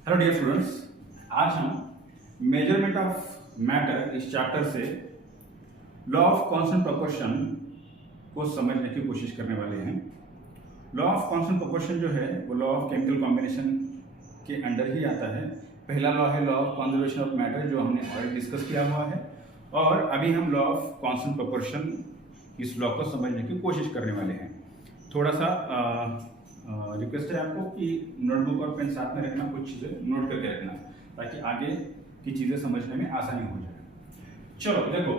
Hello dear students, आज हम measurement of matter इस चैप्टर से लॉ ऑफ कांस्टेंट प्रोपोर्शन को समझने की कोशिश करने वाले हैं। लॉ ऑफ कांस्टेंट प्रोपोर्शन जो है वो लॉ ऑफ केमिकल कॉम्बिनेशन के अंडर ही आता है। पहला लॉ है law of conservation of matter, जो हमने ऑलरेडी डिस्कस किया हुआ है, और अभी हम लॉ ऑफ कांस्टेंट प्रोपोर्शन इस लॉ को समझने की कोशिश करने वाले हैं। थोड़ा सा रिक्वेस्ट है आपको कि नोटबुक और पेन साथ में रखना, कुछ चीज़ें नोट करके रखना, ताकि आगे की चीज़ें समझने में आसानी हो जाए। चलो देखो,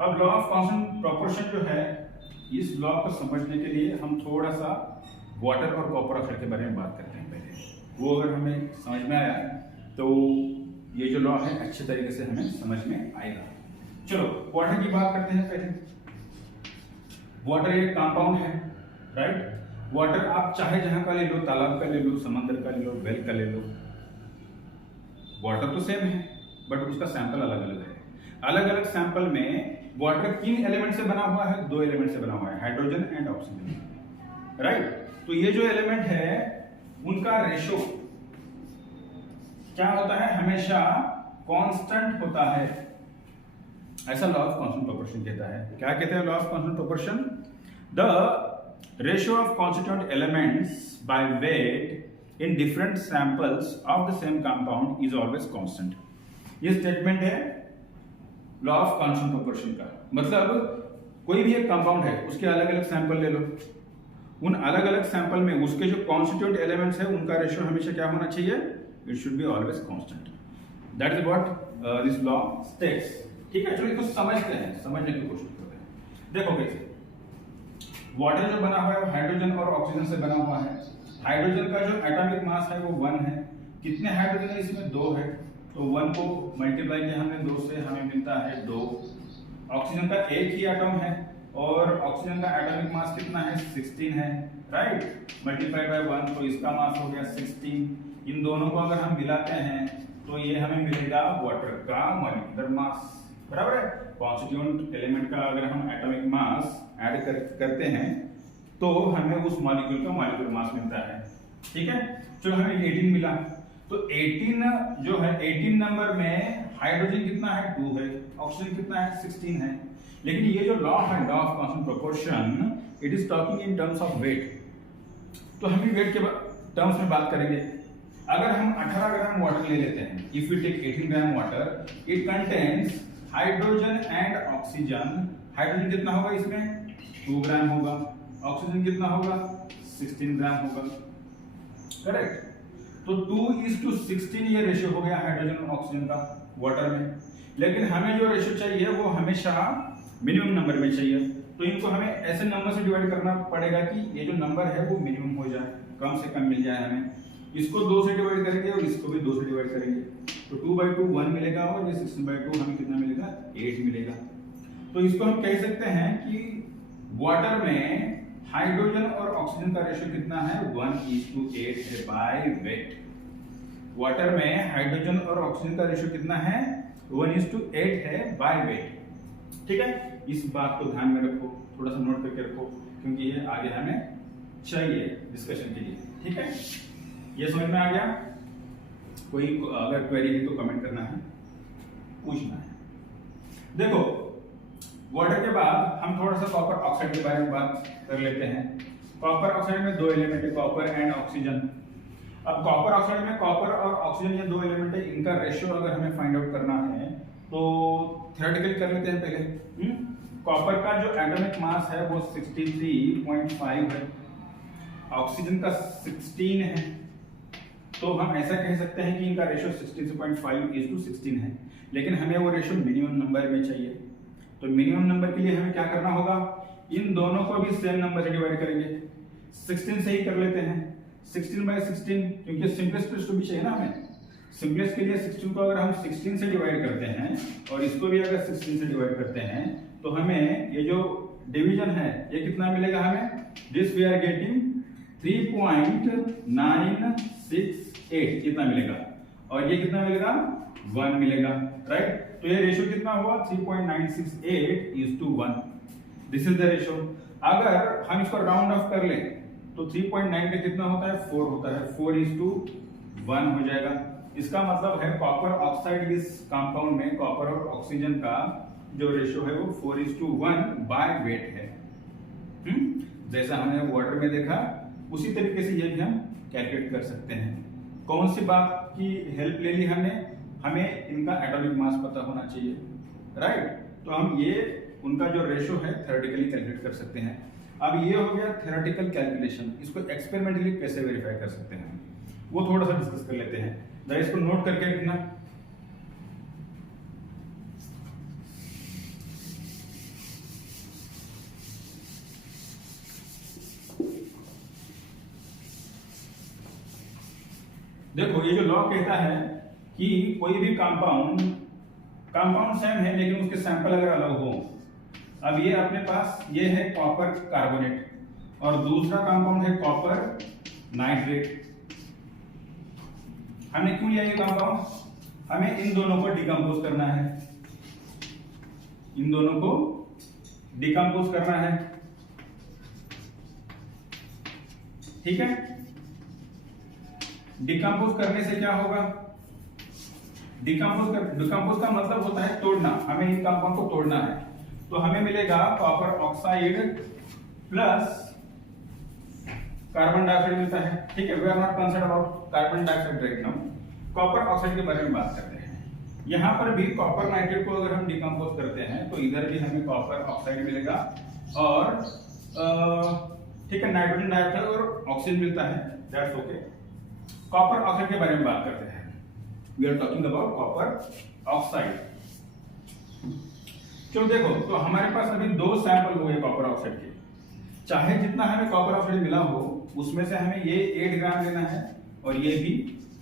अब लॉ ऑफ कांस्टेंट प्रोपोर्शन जो है, इस लॉ को समझने के लिए हम थोड़ा सा वाटर और कॉपर ऑक्साइड के बारे में बात करते हैं। पहले वो अगर हमें समझ में आया तो ये जो लॉ है अच्छे तरीके से हमें समझ में आएगा। चलो वाटर की बात करते हैं। पहले वाटर एक कंपाउंड है, राइट। वाटर आप चाहे जहां का ले लो, तालाब का ले लो, समंदर का ले लो, वेल का ले लो, वाटर तो सेम है, बट उसका सैंपल अलग अलग है। अलग अलग सैंपल में वाटर किन एलिमेंट से बना हुआ है? दो एलिमेंट से बना हुआ है, हाइड्रोजन एंड ऑक्सीजन, राइट। तो ये जो एलिमेंट है उनका रेशो क्या होता है? हमेशा कांस्टेंट होता है। ऐसा लॉ ऑफ कांस्टेंट प्रोपोर्शन कहता है। क्या कहते हैं law of constant proportion? The ratio of constituent elements by weight in different samples of the same compound is always constant. ये स्टेटमेंट है लॉ ऑफ कांस्टेंट प्रोपोर्शन का। मतलब कोई भी एक कंपाउंड है, उसके अलग अलग सैंपल ले लो, उन अलग अलग सैंपल में उसके जो कॉन्स्टिट्यूएंट एलिमेंट्स है उनका रेशियो हमेशा क्या होना चाहिए? It should be always constant. That is what this law states. ठीक है, चलो इसको समझते हैं, समझने की कोशिश करते हैं। देखो कैसे वाटर जो बना हुआ है वो हाइड्रोजन और ऑक्सीजन से बना हुआ है। हाइड्रोजन का जो एटॉमिक मास है वो 1 है। कितने हाइड्रोजन है इसमें? 2 है। तो 1 को मल्टीप्लाई किया हमने 2 से, हमें मिलता है 2। ऑक्सीजन का एक ही एटॉम है और ऑक्सीजन का एटॉमिक मास कितना है? 16 है, राइट। मल्टीप्लाई बाय 1 तो इसका मास हो गया 16। इन दोनों को अगर हम मिलाते हैं तो ये हमें मिलेगा वाटर का मॉलिक्यूलर मास, बराबर है। कॉन्स्टिट्यूएंट एलिमेंट का अगर हम एटॉमिक मास ऐड करते हैं तो हमें उस मॉलिक्यूल का मॉलिक्यूलर मास मिलता है। ठीक है, चलो हमें 18 मिला। तो 18 जो है, 18 नंबर में हाइड्रोजन कितना है? 2 है। ऑक्सीजन कितना है? 16 है। लेकिन ये जो लॉ है, law of constant proportion, it is talking in terms of weight. तो हम भी वेट के टर्म्स में बात करेंगे। अगर हम 18 ग्राम वाटर ले लेते हैं, if we take 18 gram water, it contains hydrogen and oxygen. Hydrogen कितना होगा इसमें? 2 ग्राम होगा। ऑक्सीजन कितना होगा? 16 ग्राम होगा, करेक्ट। तो 2:16 ये रेशियो हो गया हाइड्रोजन और ऑक्सीजन का वाटर में। लेकिन हमें जो रेशियो चाहिए वो हमेशा मिनिमम नंबर में चाहिए। तो इनको हमें ऐसे नंबर से डिवाइड करना पड़ेगा कि ये जो नंबर है वो मिनिमम हो जाए, कम से कम मिल जाए हमें। इसको 2 से डिवाइड करेंगे और इसको भी 2 से डिवाइड करेंगे, तो 2/2 1 मिलेगा और ये 16/2 हमें कितना मिलेगा? 8 मिलेगा। तो इसको हम कह सकते हैं कि वाटर में हाइड्रोजन और ऑक्सीजन का रेशियो कितना है? 1:8 है बाय वेट। वाटर में हाइड्रोजन और ऑक्सीजन का रेशियो कितना है? 1:8 है बाय वेट। ठीक है, इस बात को ध्यान में रखो, थोड़ा सा नोट करके रखो, क्योंकि ये आगे हमें चाहिए डिस्कशन के लिए। ठीक है, ये समझ में आ गया? कोई अगर क्वेरी है तो कमेंट करना है, पूछना है। देखो, वाटर के बाद हम थोड़ा सा कॉपर ऑक्साइड के बारे में बात कर लेते हैं। कॉपर ऑक्साइड में 2 एलिमेंट है, कॉपर एंड ऑक्सीजन। अब कॉपर ऑक्साइड में कॉपर और ऑक्सीजन ये 2 एलिमेंट है, इनका रेशियो अगर हमें फाइंड आउट करना है तो थ्योरेटिकली कर लेते हैं पहले। कॉपर का जो एटॉमिक मास है वो 63.5 है, ऑक्सीजन का 16 है। तो हम ऐसा कह सकते हैं कि इनका रेशियो 63.5:16 है। लेकिन हमें वो रेशियो मिनिमम नंबर में चाहिए। तो मिनिमम नंबर के लिए हमें क्या करना होगा? इन दोनों को भी सेम नंबर से डिवाइड करेंगे। 16 से ही कर लेते हैं, 16/16, क्योंकि सिंपलेस्ट तो भी चाहिए ना हमें। सिंपलेस्ट के लिए 16 को अगर हम 16 से डिवाइड करते हैं और इसको भी अगर 16 से डिवाइड करते हैं तो हमें ये जो डिवीजन है ये कितना मिलेगा हमें? दिस वी आर गेटिंग 3.968 कितना मिलेगा, और ये कितना मिलेगा? 1 मिलेगा, राइट। तो ये रेशियो कितना हुआ? 3.968:1। This is the ratio. अगर हम इसको राउंड ऑफ कर लें तो 3.9 पे कितना होता है? 4 होता है, 4:1 1 हो जाएगा। इसका मतलब है कॉपर ऑक्साइड इस कंपाउंड में कॉपर और ऑक्सीजन का जो रेशियो है वो 4:1 बाय वेट है। जैसा हमने वाटर में देखा उसी तरीके से ये भी हम कैलकुलेट कर सकते हैं। कौन सी बात की हेल्प ले ली हमने, हमें इनका एटॉमिक मास पता होना चाहिए, राइट। तो हम ये उनका जो रेशियो है थ्योरेटिकली कैलकुलेट कर सकते हैं। अब ये हो गया थ्योरेटिकल कैलकुलेशन, इसको एक्सपेरिमेंटली कैसे वेरीफाई कर सकते हैं वो थोड़ा सा डिस्कस कर लेते हैं। जरा इसको नोट करके रखना। देखो ये जो लॉ कहता है कि कोई भी कंपाउंड सेम है लेकिन उसके सैंपल अगर अलग हो। अब ये अपने पास ये है कॉपर कार्बोनेट और दूसरा कंपाउंड है कॉपर नाइट्रेट। हमने क्यों लिया ये कंपाउंड, हमें इन दोनों को डिकम्पोज करना है, इन दोनों को डिकम्पोज करना है, ठीक है। डिकम्पोज करने से क्या होगा, डिकम्पोज का मतलब होता है तोड़ना, हमें इन कंपाउंड को तोड़ना है। तो हमें मिलेगा copper oxide plus carbon dioxide मिलता है, ठीक है। We are not concern about carbon dioxide right now, copper oxide के बारे में बात करते हैं। यहां पर भी कॉपर नाइट्रेट को अगर हम डिकम्पोज करते हैं तो इधर भी हमें कॉपर ऑक्साइड मिलेगा और ठीक है नाइट्रोजन डाइऑक्साइड और ऑक्सीजन मिलता है, दैट्स ओके। कॉपर ऑक्साइड के बारे में बात करते हैं। We are talking about copper oxide. चलो देखो, तो हमारे पास अभी 2 सैंपल हो गए कॉपर ऑक्साइड के। चाहे जितना हमें कॉपर ऑक्साइड मिला हो उसमें से हमें ये 8 ग्राम लेना है और ये भी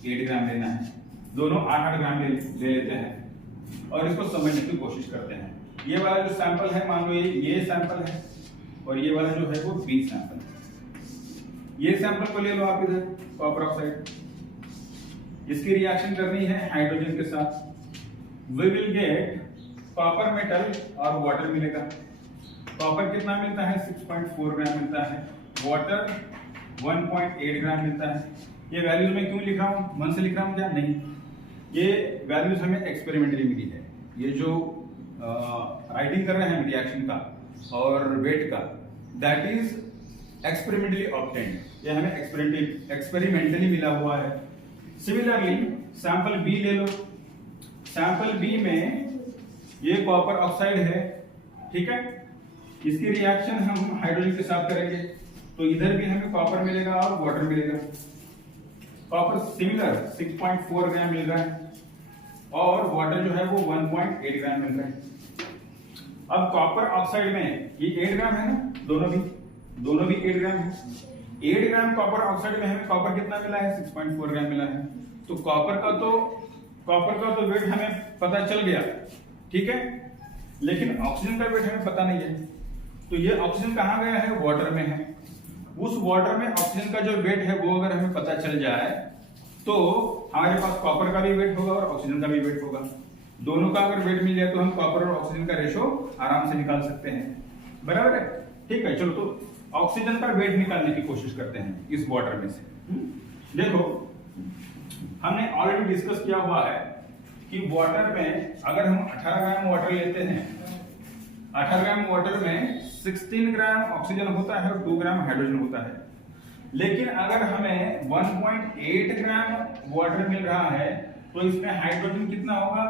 8 ग्राम लेना है, दोनों 8-8 ग्राम ले लेते हैं और इसको समझने की कोशिश करते हैं। ये वाला जो सैंपल है मान लो ये सैंपल है और ये वाला जो है वो बी सैंपल है। ये सैंपल को ले लो आप इधर कॉपर ऑक्साइड, इसकी रिएक्शन करनी है हाइड्रोजन के साथ, we will get copper metal और वाटर मिलेगा। कॉपर कितना मिलता है 6.4 ग्राम मिलता है, वाटर 1.8 ग्राम मिलता है। ये वैल्यूज मैं क्यों लिख रहा हूं, मन से लिख रहा हूं क्या, नहीं, ये वैल्यूज हमें एक्सपेरिमेंटली मिली है। ये जो राइटिंग कर रहे हैं रिएक्शन का और वेट का, दैट इज एक्सपेरिमेंटली ऑब्टेन्ड, ये हमें एक्सपेरिमेंटली मिला हुआ है। सिमिलरली सैंपल बी ले लो, सैंपल बी में ये कॉपर ऑक्साइड है, ठीक है। इसकी रिएक्शन हम हाइड्रोजन के साथ करेंगे तो इधर भी हमें कॉपर मिलेगा और वाटर मिलेगा। कॉपर सिमिलर 6.4 ग्राम मिल रहा है और वाटर जो है वो 1.8 ग्राम मिल रहा है। अब कॉपर ऑक्साइड में ये 8 ग्राम है ना, दोनों भी 8 ग्राम है। 8 ग्राम कॉपर ऑक्साइड में हमें कॉपर कितना मिला है 6.4 ग्राम मिला है। तो कॉपर का तो वेट हमें पता चल गया, ठीक है, लेकिन ऑक्सीजन का वेट हमें पता नहीं है। तो ये ऑक्सीजन कहाँ गया है, वाटर में है। उस वाटर में ऑक्सीजन का जो वेट है वो अगर हमें पता चल जाए तो हमारे पास कॉपर का भी वेट होगा और ऑक्सीजन का भी वेट होगा। दोनों का अगर वेट मिल जाए तो हम कॉपर और ऑक्सीजन का रेशो आराम से निकाल सकते हैं, बराबर है, ठीक है। चलो तो ऑक्सीजन का वेट निकालने की कोशिश करते हैं इस वाटर में से। देखो हमने ऑलरेडी डिस्कस किया हुआ है कि वाटर में अगर हम 18 ग्राम वाटर लेते हैं, 18 ग्राम वाटर में 16 ग्राम ऑक्सीजन होता है और 2 ग्राम हाइड्रोजन होता है। लेकिन अगर हमें 1.8 ग्राम वाटर मिल रहा है तो इसमें हाइड्रोजन कितना होगा,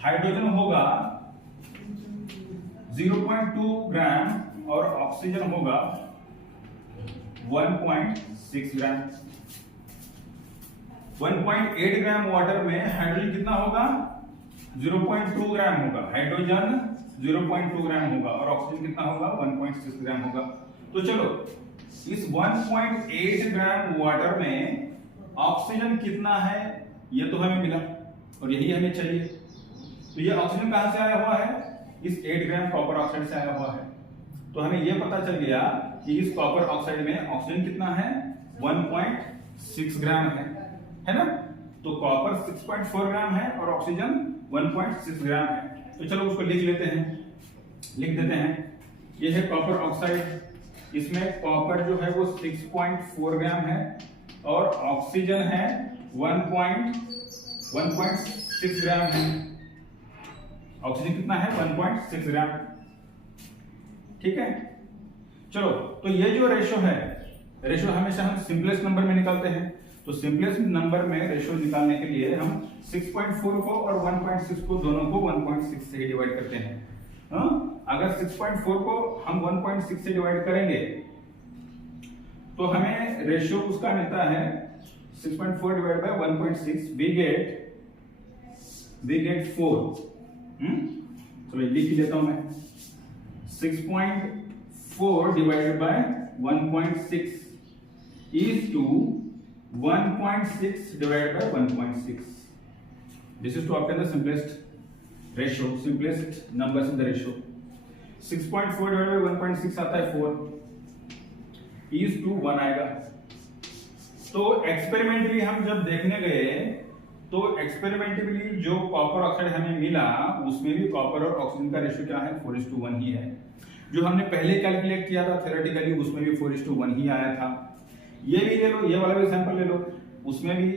हाइड्रोजन होगा 0.2 ग्राम और ऑक्सीजन होगा 1.6 ग्राम। 1.8 ग्राम वाटर में हाइड्रोजन कितना होगा 0.2 ग्राम होगा, हाइड्रोजन 0.2 ग्राम होगा और ऑक्सीजन कितना होगा 1.6 ग्राम होगा। तो चलो इस 1.8 ग्राम वाटर में ऑक्सीजन कितना है ये तो हमें मिला और यही हमें चाहिए। तो ये ऑक्सीजन कहां से आया हुआ है, इस 8 ग्राम कॉपर ऑक्साइड से आया हुआ है। तो हमें यह पता चल गया कि इस कॉपर ऑक्साइड में ऑक्सीजन कितना है 1.6 ग्राम है ना। तो कॉपर 6.4 ग्राम है और ऑक्सीजन 1.6 ग्राम है। तो चलो उसको लिख देते हैं। ये है कॉपर ऑक्साइड, इसमें कॉपर जो है वो 6.4 ग्राम है और ऑक्सीजन है 1.6 ग्राम है। ऑक्सीजन कितना है? 1.6 ग्राम। ठीक है, चलो, तो ये जो रेशो है, रेशो हमेशा हम सिंपलेस्ट नंबर में निकालते हैं। तो सिंपलेस्ट नंबर में रेशो निकालने के लिए हम 6.4 को और 1.6 को दोनों को 1.6 से ही डिवाइड करते हैं। अगर 6.4 को हम 1.6 से डिवाइड करेंगे तो हमें रेशियो उसका मिलता है 6.4 डिवाइड बाय 1.6, वी गेट 4। चलो लिख लेता हूं मैं, 6.4 divided by 1.6 is to 1.6 divided by 1.6. This is to obtain the simplest ratio, simplest numbers in the ratio. 6.4 divided by 1.6 आता है 4, is to 1 आएगा। तो एक्सपेरिमेंटली हम जब देखने गए तो एक्सपेरिमेंटली जो कॉपर ऑक्साइड हमें मिला उसमें भी कॉपर और ऑक्सीजन का रेशियो क्या है? 4:1 ही है। जो हमने पहले कैलकुलेट किया था थ्योरेटिकली उसमें भी 4:1 ही आया था। ये भी ले लो, ये वाला भी सैंपल ले लो, उसमें भी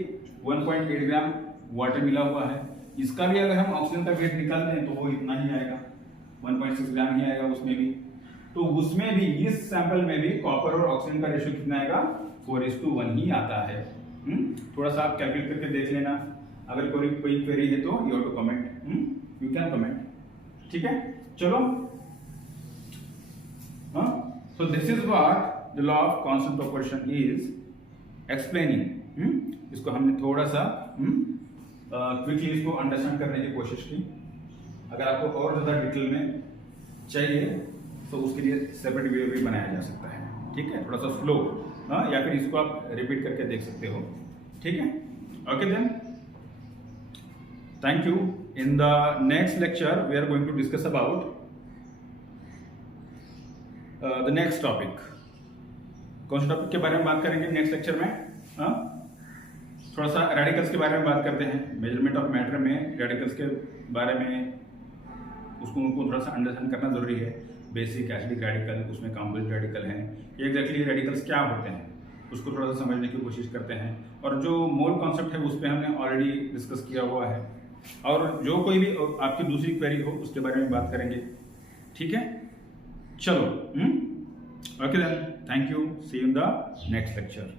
1.8 ग्राम वाटर मिला हुआ है। इसका भी अगर हम ऑक्सीजन का वेट निकाल दें तो वो इतना ही आएगा, 1.6 ग्राम ही आएगा उसमें भी। तो उसमें भी, इस सैंपल में भी कॉपर और ऑक्सीजन का रेशियो कितना आएगा? 4:1 ही आता है। थोड़ा सा आप कैलकुलेट करके देख लेना। अगर कोई क्वेरी है तो you have to comment, you can comment. ठीक है, चलो। So this is what the law of constant proportion is explaining. इसको हमने थोड़ा सा क्विकली इसको अंडरस्टैंड करने की कोशिश की। अगर आपको और ज्यादा डिटेल में चाहिए तो उसके लिए सेपरेट वीडियो भी बनाया जा सकता है। ठीक है, थोड़ा सा स्लो, या फिर इसको आप रिपीट करके देख सकते हो। ठीक है, okay then, thank you. In the next lecture we are going to discuss about the next topic. कौन सा टॉपिक के बारे में बात करेंगे नेक्स्ट लेक्चर में? थोड़ा सा रेडिकल्स के बारे में बात करते हैं। मेजरमेंट ऑफ मैटर में रेडिकल्स के बारे में उनको थोड़ा सा अंडरस्टैंड करना जरूरी है। बेसिक एसिडिक रेडिकल, उसमें कॉम्पोजिट रेडिकल हैं, एग्जैक्टली रेडिकल्स क्या होते हैं उसको थोड़ा सा समझने की कोशिश करते हैं। और जो मोल कॉन्सेप्ट है उस पर हमने ऑलरेडी डिस्कस किया हुआ है। और जो कोई भी आपकी दूसरी क्वेरी हो उसके बारे में बात करेंगे। ठीक है, चलो, okay then, thank you, see you in the next lecture.